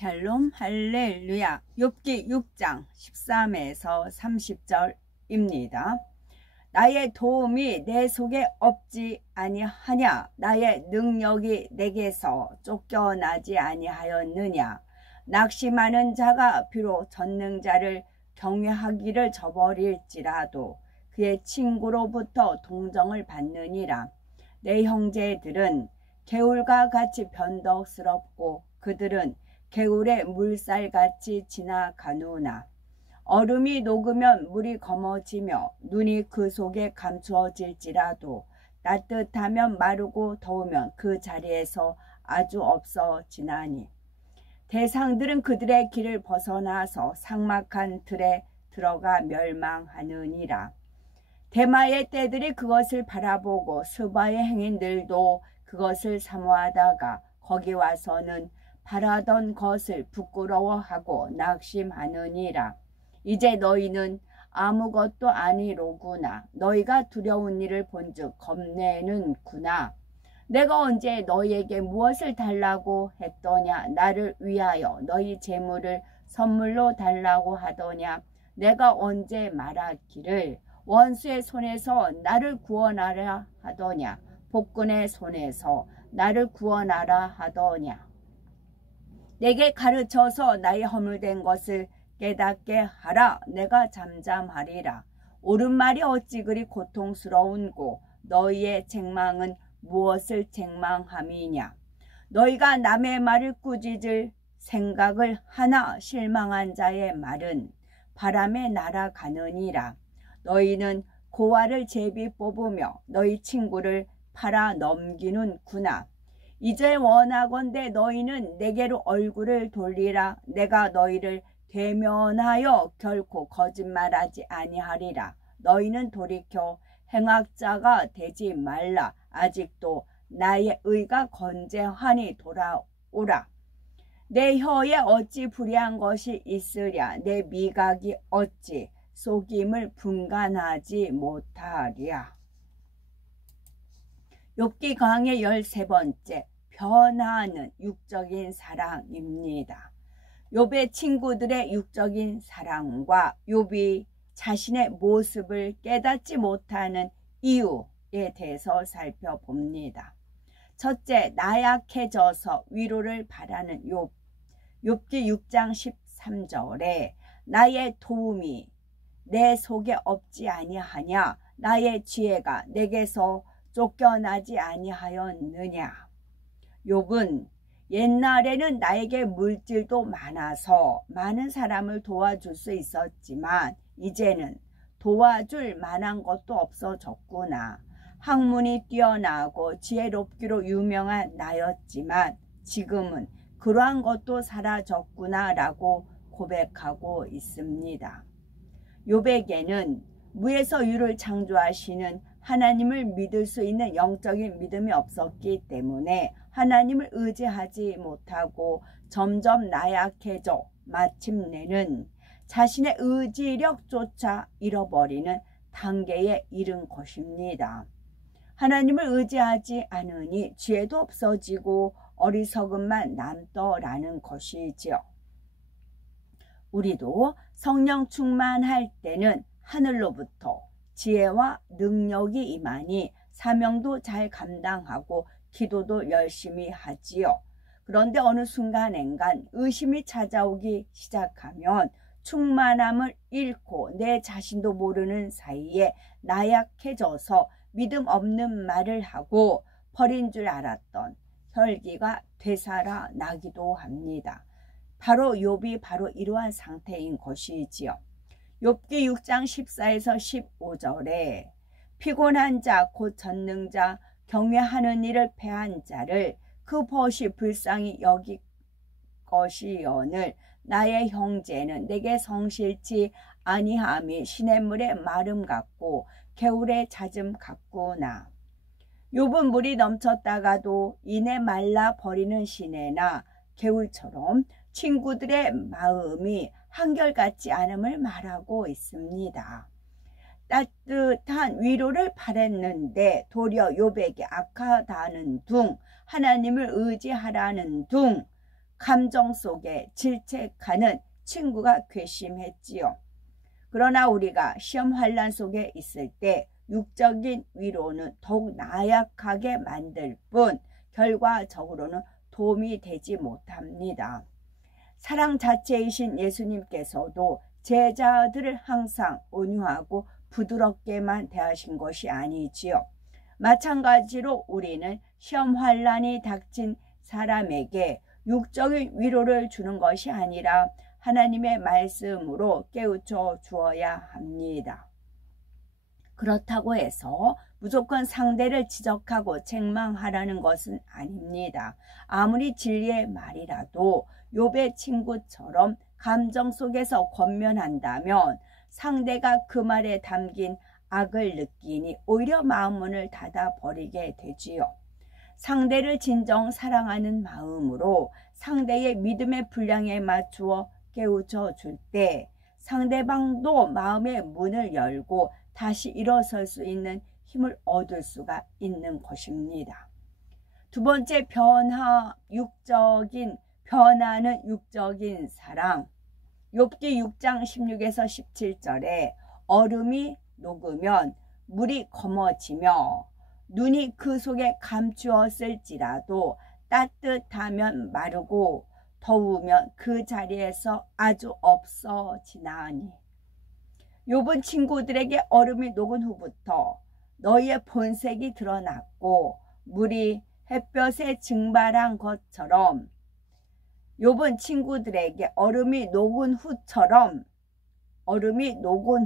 샬롬 할렐루야. 욥기 6장 13에서 30절입니다. 나의 도움이 내 속에 없지 아니하냐? 나의 능력이 내게서 쫓겨나지 아니하였느냐? 낙심하는 자가 비록 전능자를 경외하기를 저버릴지라도 그의 친구로부터 동정을 받느니라. 내 형제들은 개울과 같이 변덕스럽고 그들은 개울의 물살같이 지나가누나 얼음이 녹으면 물이 검어지며 눈이 그 속에 감추어질지라도 따뜻하면 마르고 더우면 그 자리에서 아주 없어지나니 대상들은 그들의 길을 벗어나서 삭막한 들에 들어가 멸망하느니라. 대마의 떼들이 그것을 바라보고 스바의 행인들도 그것을 사모하다가 거기 와서는 바라던 것을 부끄러워하고 낙심하느니라. 이제 너희는 아무것도 아니로구나. 너희가 두려운 일을 본즉 겁내는구나. 내가 언제 너희에게 무엇을 달라고 했더냐? 나를 위하여 너희 재물을 선물로 달라고 하더냐? 내가 언제 말하기를 원수의 손에서 나를 구원하라 하더냐? 복근의 손에서 나를 구원하라 하더냐? 내게 가르쳐서 나의 허물된 것을 깨닫게 하라. 내가 잠잠하리라. 옳은 말이 어찌 그리 고통스러운고 너희의 책망은 무엇을 책망함이냐? 너희가 남의 말을 꾸짖을 생각을 하나 실망한 자의 말은 바람에 날아가느니라. 너희는 고아를 제비 뽑으며 너희 친구를 팔아 넘기는구나. 이제 원하건대 너희는 내게로 얼굴을 돌리라. 내가 너희를 대면하여 결코 거짓말하지 아니하리라. 너희는 돌이켜 행악자가 되지 말라. 아직도 나의 의가 건재하니 돌아오라. 내 혀에 어찌 불의한 것이 있으랴? 내 미각이 어찌 속임을 분간하지 못하랴? 욥기 강의 13번째, 변화하는 육적인 사랑입니다. 욥의 친구들의 육적인 사랑과 욥이 자신의 모습을 깨닫지 못하는 이유에 대해서 살펴봅니다. 첫째, 나약해져서 위로를 바라는 욥. 욥기 6장 13절에 나의 도움이 내 속에 없지 아니하냐? 나의 지혜가 내게서 쫓겨나지 아니하였느냐? 욥은 옛날에는 나에게 물질도 많아서 많은 사람을 도와줄 수 있었지만 이제는 도와줄 만한 것도 없어졌구나. 학문이 뛰어나고 지혜롭기로 유명한 나였지만 지금은 그러한 것도 사라졌구나 라고 고백하고 있습니다. 욥에게는 무에서 유를 창조하시는 하나님을 믿을 수 있는 영적인 믿음이 없었기 때문에 하나님을 의지하지 못하고 점점 나약해져 마침내는 자신의 의지력조차 잃어버리는 단계에 이른 것입니다. 하나님을 의지하지 않으니 지혜도 없어지고 어리석음만 남더라는 것이지요. 우리도 성령 충만할 때는 하늘로부터 지혜와 능력이 임하니 사명도 잘 감당하고 기도도 열심히 하지요. 그런데 어느 순간엔간 의심이 찾아오기 시작하면 충만함을 잃고 내 자신도 모르는 사이에 나약해져서 믿음 없는 말을 하고 버린 줄 알았던 혈기가 되살아나기도 합니다. 바로 욥이 바로 이러한 상태인 것이지요. 욥기 6장 14에서 15절에 피곤한 자 곧 전능자 경외하는 일을 패한 자를 그 벗이 불쌍히 여길 것이오늘 나의 형제는 내게 성실치 아니함이 시냇물의 마름 같고 개울의 잦음 같구나. 욥은 물이 넘쳤다가도 이내 말라 버리는 시내나 개울처럼 친구들의 마음이 한결같지 않음을 말하고 있습니다. 따뜻한 위로를 바랬는데 도리어 욥에게 악하다는 둥, 하나님을 의지하라는 둥, 감정 속에 질책하는 친구가 괘씸했지요. 그러나 우리가 시험 환난 속에 있을 때 육적인 위로는 더욱 나약하게 만들 뿐 결과적으로는 도움이 되지 못합니다. 사랑 자체이신 예수님께서도 제자들을 항상 온유하고 부드럽게만 대하신 것이 아니지요. 마찬가지로 우리는 시험 환난이 닥친 사람에게 육적인 위로를 주는 것이 아니라 하나님의 말씀으로 깨우쳐 주어야 합니다. 그렇다고 해서 무조건 상대를 지적하고 책망하라는 것은 아닙니다. 아무리 진리의 말이라도 욥의 친구처럼 감정 속에서 권면한다면 상대가 그 말에 담긴 악을 느끼니 오히려 마음문을 닫아버리게 되지요. 상대를 진정 사랑하는 마음으로 상대의 믿음의 분량에 맞추어 깨우쳐 줄 때 상대방도 마음의 문을 열고 다시 일어설 수 있는 힘을 얻을 수가 있는 것입니다. 두 번째 변화는 육적인 사랑. 욥기 6장 16에서 17절에 얼음이 녹으면 물이 검어지며 눈이 그 속에 감추었을지라도 따뜻하면 마르고 더우면 그 자리에서 아주 없어지나니. 욥은 친구들에게 얼음이 녹은 후부터 너희의 본색이 드러났고 물이 햇볕에 증발한 것처럼 욥은 친구들에게 얼음이 녹은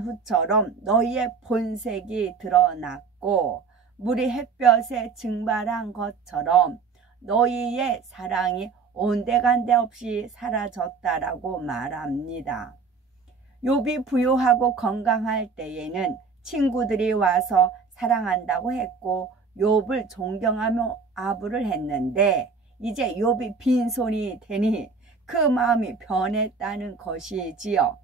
후처럼 너희의 본색이 드러났고 물이 햇볕에 증발한 것처럼 너희의 사랑이 온데간데 없이 사라졌다라고 말합니다. 욥이 부유하고 건강할 때에는 친구들이 와서 사랑한다고 했고 욥을 존경하며 아부를 했는데 이제 욥이 빈손이 되니 그 마음이 변했다는 것이지요.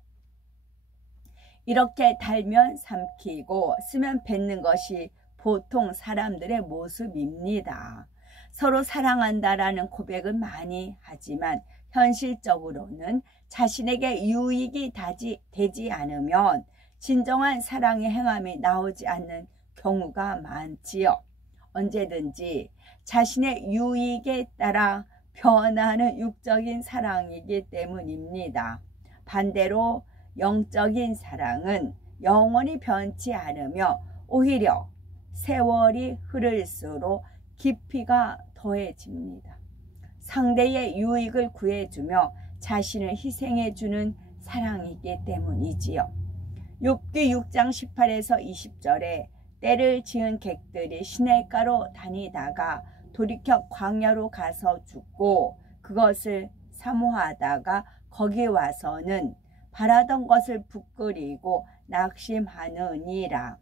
이렇게 달면 삼키고 쓰면 뱉는 것이 보통 사람들의 모습입니다. 서로 사랑한다라는 고백은 많이 하지만 현실적으로는 자신에게 유익이 되지 않으면 진정한 사랑의 행함이 나오지 않는 경우가 많지요. 언제든지 자신의 유익에 따라 변하는 육적인 사랑이기 때문입니다. 반대로 영적인 사랑은 영원히 변치 않으며 오히려 세월이 흐를수록 깊이가 더해집니다. 상대의 유익을 구해주며 자신을 희생해주는 사랑이기 때문이지요. 욥기 6장 18에서 20절에 때를 지은 객들이 시냇가로 다니다가 돌이켜 광야로 가서 죽고 그것을 사모하다가 거기 와서는 바라던 것을 부끄리고 낙심하느니라.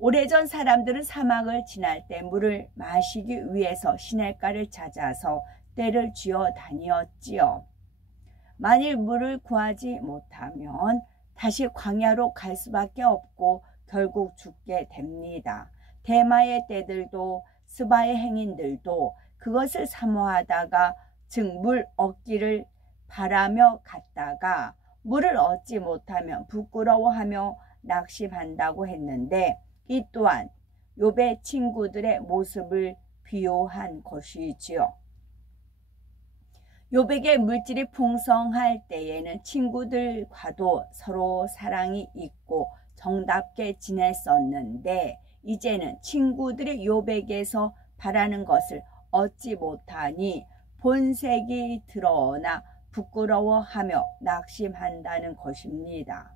오래전 사람들은 사막을 지날 때 물을 마시기 위해서 시냇가를 찾아서 떼를 쥐어 다녔지요. 만일 물을 구하지 못하면 다시 광야로 갈 수밖에 없고 결국 죽게 됩니다. 대마의 떼들도 스바의 행인들도 그것을 사모하다가 즉 물 얻기를 바라며 갔다가 물을 얻지 못하면 부끄러워하며 낙심한다고 했는데 이 또한 욥의 친구들의 모습을 비유한 것이지요. 욥에게 물질이 풍성할 때에는 친구들과도 서로 사랑이 있고 정답게 지냈었는데 이제는 친구들이 욥에게서 바라는 것을 얻지 못하니 본색이 드러나 부끄러워하며 낙심한다는 것입니다.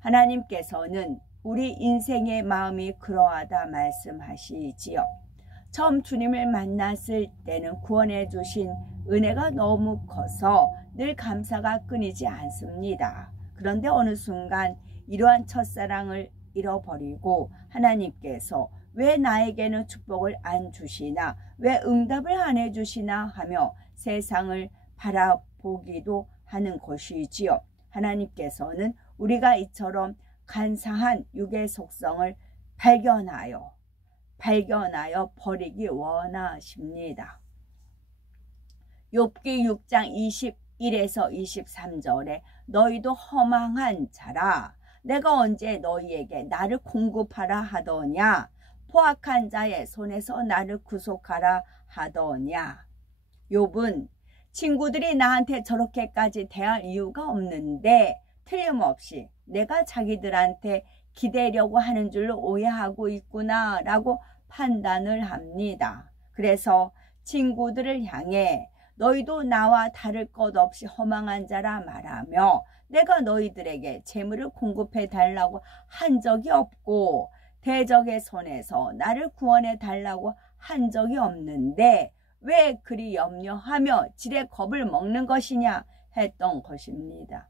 하나님께서는 우리 인생의 마음이 그러하다 말씀하시지요. 처음 주님을 만났을 때는 구원해 주신 은혜가 너무 커서 늘 감사가 끊이지 않습니다. 그런데 어느 순간 이러한 첫사랑을 잃어버리고 하나님께서 왜 나에게는 축복을 안 주시나, 왜 응답을 안 해주시나 하며 세상을 바라보기도 하는 것이지요. 하나님께서는 우리가 이처럼 간사한 육의 속성을 발견하여 버리기 원하십니다. 욥기 6장 21에서 23절에 너희도 허망한 자라 내가 언제 너희에게 나를 공급하라 하더냐 포악한 자의 손에서 나를 구속하라 하더냐. 욥은 친구들이 나한테 저렇게까지 대할 이유가 없는데 틀림없이 내가 자기들한테 기대려고 하는 줄로 오해하고 있구나 라고 판단을 합니다. 그래서 친구들을 향해 너희도 나와 다를 것 없이 허망한 자라 말하며 내가 너희들에게 재물을 공급해 달라고 한 적이 없고 대적의 손에서 나를 구원해 달라고 한 적이 없는데 왜 그리 염려하며 지레 겁을 먹는 것이냐 했던 것입니다.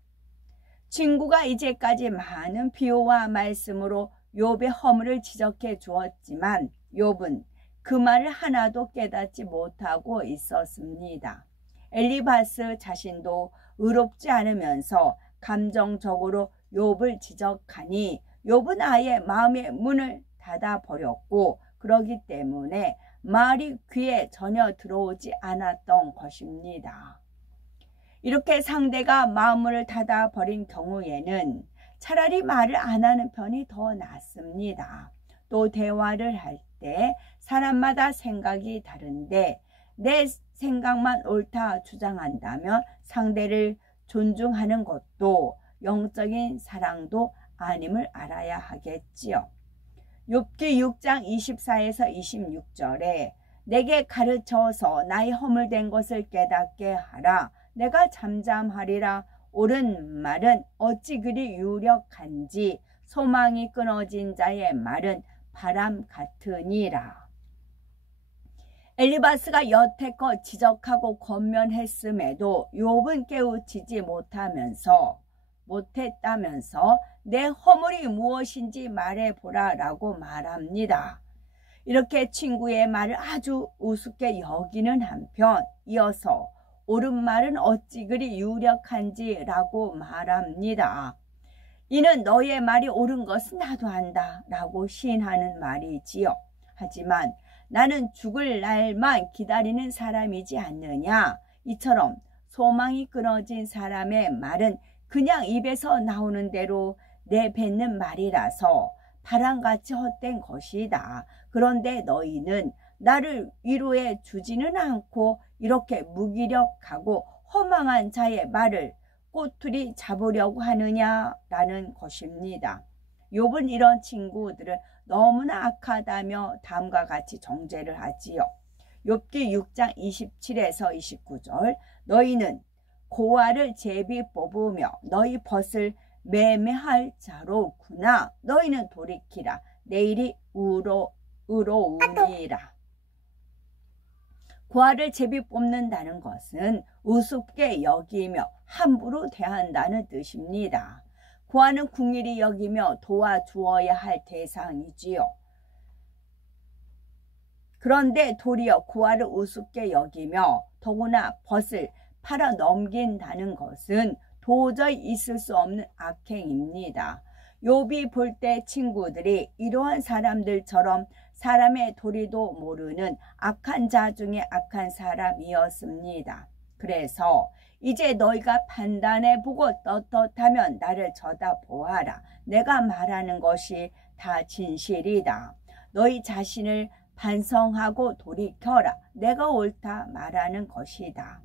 친구가 이제까지 많은 비유와 말씀으로 욥의 허물을 지적해 주었지만 욥은 그 말을 하나도 깨닫지 못하고 있었습니다. 엘리바스 자신도 의롭지 않으면서 감정적으로 욥을 지적하니 욥은 아예 마음의 문을 닫아버렸고 그러기 때문에 말이 귀에 전혀 들어오지 않았던 것입니다. 이렇게 상대가 마음을 닫아버린 경우에는 차라리 말을 안 하는 편이 더 낫습니다. 또 대화를 할 때 사람마다 생각이 다른데 내 생각만 옳다 주장한다면 상대를 존중하는 것도 영적인 사랑도 아님을 알아야 하겠지요. 욥기 6장 24에서 26절에 내게 가르쳐서 나의 허물된 것을 깨닫게 하라. 내가 잠잠하리라. 옳은 말은 어찌 그리 유력한지 소망이 끊어진 자의 말은 바람 같으니라. 엘리바스가 여태껏 지적하고 권면했음에도 욥은 깨우치지 못했다면서 내 허물이 무엇인지 말해보라 라고 말합니다. 이렇게 친구의 말을 아주 우습게 여기는 한편 이어서 옳은 말은 어찌 그리 유력한지 라고 말합니다. 이는 너의 말이 옳은 것은 나도 안다 라고 시인하는 말이지요. 하지만 나는 죽을 날만 기다리는 사람이지 않느냐. 이처럼 소망이 끊어진 사람의 말은 그냥 입에서 나오는 대로 내뱉는 말이라서 바람같이 헛된 것이다. 그런데 너희는 나를 위로해 주지는 않고 이렇게 무기력하고 허망한 자의 말을 꼬투리 잡으려고 하느냐라는 것입니다. 욥은 이런 친구들을 너무나 악하다며 다음과 같이 정죄를 하지요. 욥기 6장 27에서 29절 너희는 고아를 제비 뽑으며 너희 벗을 매매할 자로구나. 너희는 돌이키라. 내일이 의로우니라. 고아를 제비 뽑는다는 것은 우습게 여기며 함부로 대한다는 뜻입니다. 고아는 궁일이 여기며 도와주어야 할 대상이지요. 그런데 도리어 고아를 우습게 여기며 더구나 벗을 팔아 넘긴다는 것은 도저히 있을 수 없는 악행입니다. 욥이 볼 때 친구들이 이러한 사람들처럼 사람의 도리도 모르는 악한 자 중에 악한 사람이었습니다. 그래서 이제 너희가 판단해보고 떳떳하면 나를 쳐다보아라. 내가 말하는 것이 다 진실이다. 너희 자신을 반성하고 돌이켜라. 내가 옳다 말하는 것이다.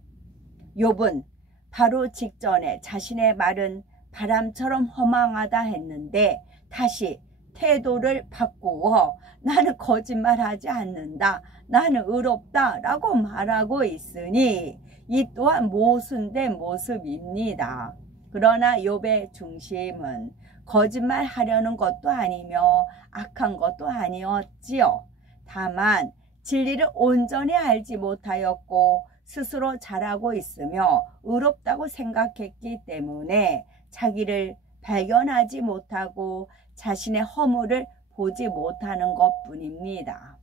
욥은 바로 직전에 자신의 말은 바람처럼 허망하다 했는데 다시 태도를 바꾸어 나는 거짓말하지 않는다. 나는 의롭다 라고 말하고 있으니 이 또한 모순된 모습입니다. 그러나 욥의 중심은 거짓말하려는 것도 아니며 악한 것도 아니었지요. 다만 진리를 온전히 알지 못하였고 스스로 잘하고 있으며 의롭다고 생각했기 때문에 자기를 발견하지 못하고 자신의 허물을 보지 못하는 것뿐입니다.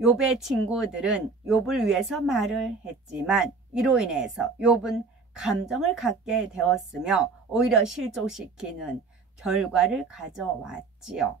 욥의 친구들은 욥을 위해서 말을 했지만 이로 인해서 욥은 감정을 갖게 되었으며 오히려 실족시키는 결과를 가져왔지요.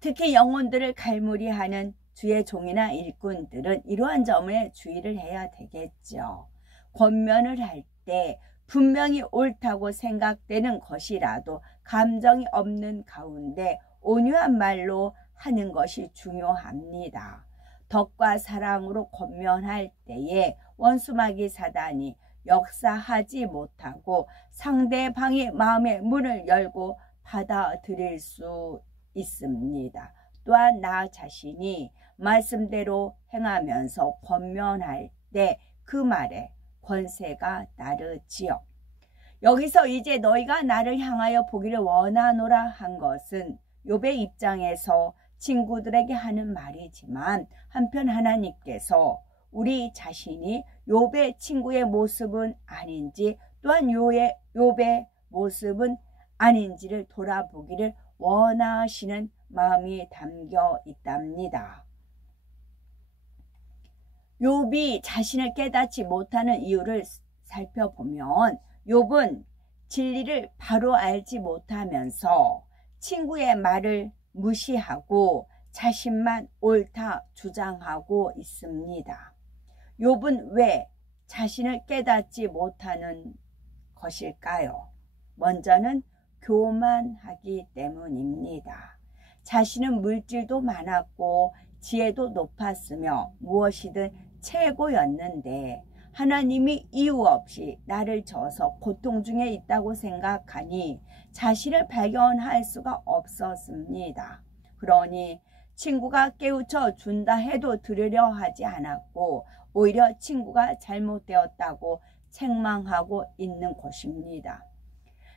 특히 영혼들을 갈무리하는 주의 종이나 일꾼들은 이러한 점에 주의를 해야 되겠죠. 권면을 할 때 분명히 옳다고 생각되는 것이라도 감정이 없는 가운데 온유한 말로 하는 것이 중요합니다. 덕과 사랑으로 권면할 때에 원수마귀 사단이 역사하지 못하고 상대방의 마음의 문을 열고 받아들일 수 있습니다. 또한 나 자신이 말씀대로 행하면서 권면할 때 그 말에 권세가 따르지요. 여기서 이제 너희가 나를 향하여 보기를 원하노라 한 것은 욥의 입장에서 친구들에게 하는 말이지만 한편 하나님께서 우리 자신이 욥의 친구의 모습은 아닌지 또한 욥의 모습은 아닌지를 돌아보기를 원하시는 마음이 담겨 있답니다. 욥이 자신을 깨닫지 못하는 이유를 살펴보면 욥은 진리를 바로 알지 못하면서 친구의 말을 무시하고 자신만 옳다 주장하고 있습니다. 욥은 왜 자신을 깨닫지 못하는 것일까요? 먼저는 교만하기 때문입니다. 자신은 물질도 많았고 지혜도 높았으며 무엇이든 최고였는데 하나님이 이유 없이 나를 져서 고통 중에 있다고 생각하니 자신을 발견할 수가 없었습니다. 그러니 친구가 깨우쳐 준다 해도 들으려 하지 않았고 오히려 친구가 잘못되었다고 책망하고 있는 것입니다.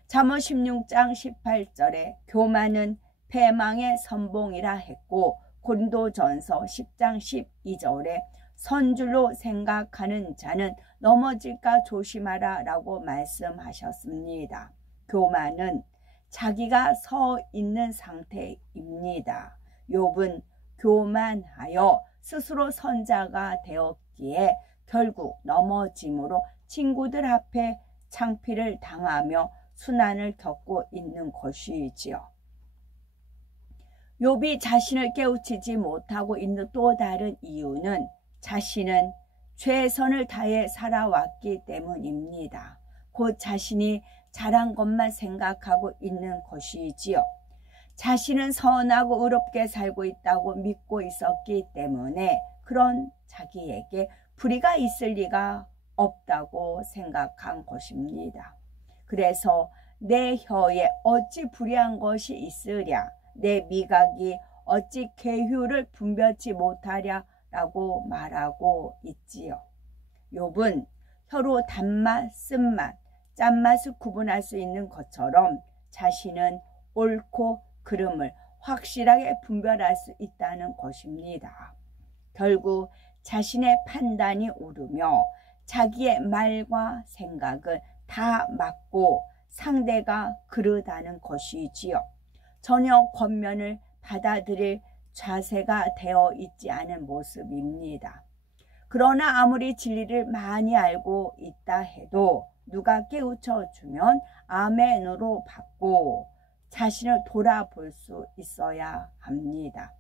잠언 16장 18절에 교만은 패망의 선봉이라 했고 고린도전서 10장 12절에 선줄로 생각하는 자는 넘어질까 조심하라 라고 말씀하셨습니다. 교만은 자기가 서 있는 상태입니다. 욥은 교만하여 스스로 선자가 되었기에 결국 넘어짐으로 친구들 앞에 창피를 당하며 순환을 겪고 있는 것이지요. 욥이 자신을 깨우치지 못하고 있는 또 다른 이유는 자신은 최선을 다해 살아왔기 때문입니다. 곧 자신이 잘한 것만 생각하고 있는 것이지요. 자신은 선하고 의롭게 살고 있다고 믿고 있었기 때문에 그런 자기에게 불의가 있을 리가 없다고 생각한 것입니다. 그래서 내 혀에 어찌 불의한 것이 있으랴, 내 미각이 어찌 계율을 분별치 못하랴 라고 말하고 있지요. 욥은 혀로 단맛, 쓴맛, 짠맛을 구분할 수 있는 것처럼 자신은 옳고 그름을 확실하게 분별할 수 있다는 것입니다. 결국 자신의 판단이 옳으며 자기의 말과 생각은 다 맞고 상대가 그르다는 것이지요. 전혀 권면을 받아들일 자세가 되어 있지 않은 모습입니다. 그러나 아무리 진리를 많이 알고 있다 해도 누가 깨우쳐 주면 아멘으로 받고 자신을 돌아볼 수 있어야 합니다.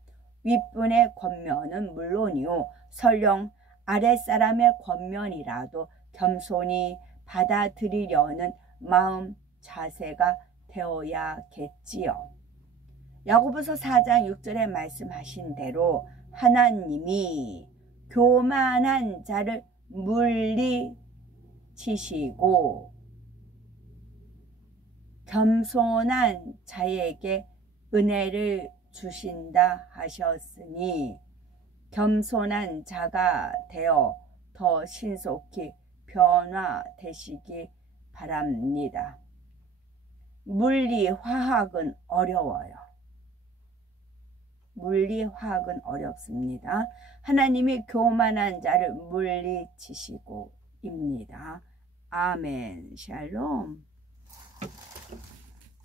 윗분의 권면은 물론이요 설령 아랫사람의 권면이라도 겸손히 받아들이려는 마음 자세가 되어야겠지요. 야고보서 4장 6절에 말씀하신 대로 하나님이 교만한 자를 물리치시고 겸손한 자에게 은혜를 주신다 하셨으니 겸손한 자가 되어 더 신속히 변화되시기 바랍니다. 물리 화학은 어려워요. 물리 화학은 어렵습니다. 하나님이 교만한 자를 물리치시고입니다. 아멘. 샬롬.